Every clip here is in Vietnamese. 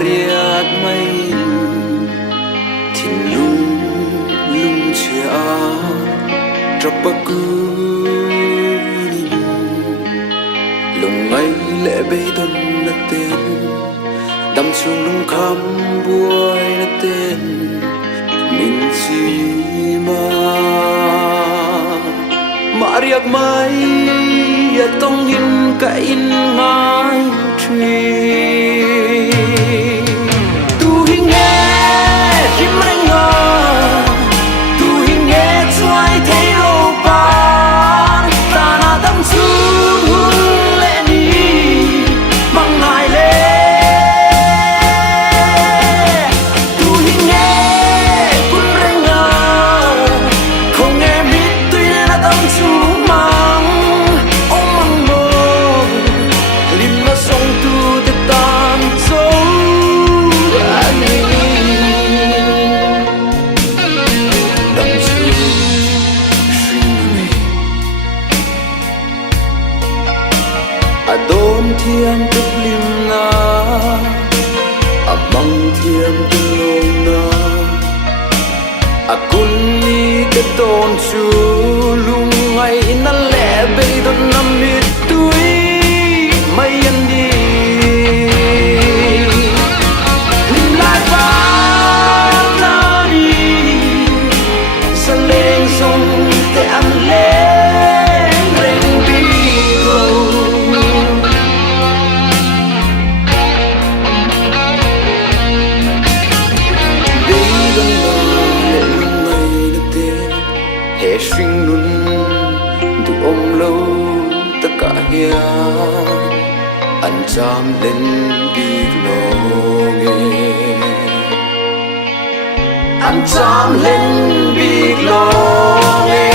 riat mai thin lung lung chia trapaku lung mai lệ bê don na tên đâm chung lung kham buai na tên min chi ma riak mai ya tong in ka in ngai tree adon thiam tu lim na abang thiam tu lom na akun ni ke don chu lung ai na le be don na mit tui mai an di lim lai ba na ni sa leng song te an le sinh nun du om lâu tất cả hia anh chạm lên đi lo nghe anh chạm lên đi lo nghe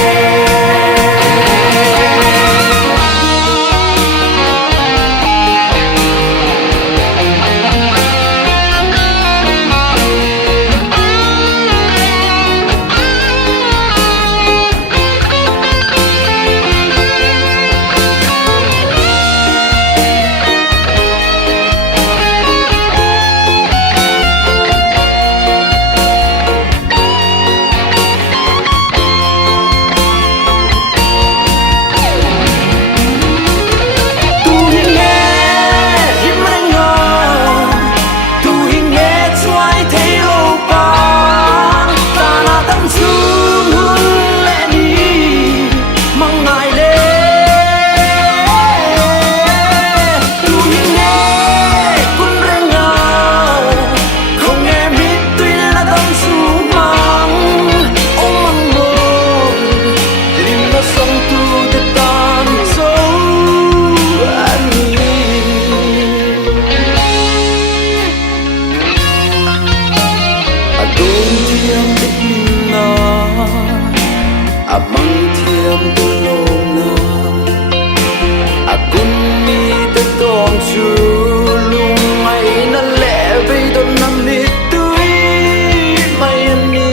abang thiam tu lom na akun ni te tom chu lung ai na le be don na mit tui mai an ni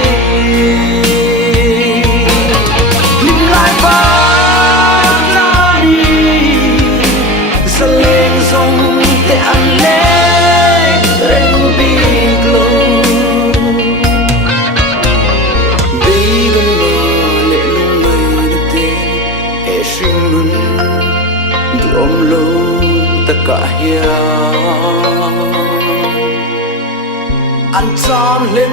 lim lai ba na ni sa leng song te an le reng bi glo sinh nun du om lâu tất cả hia anh chạm lên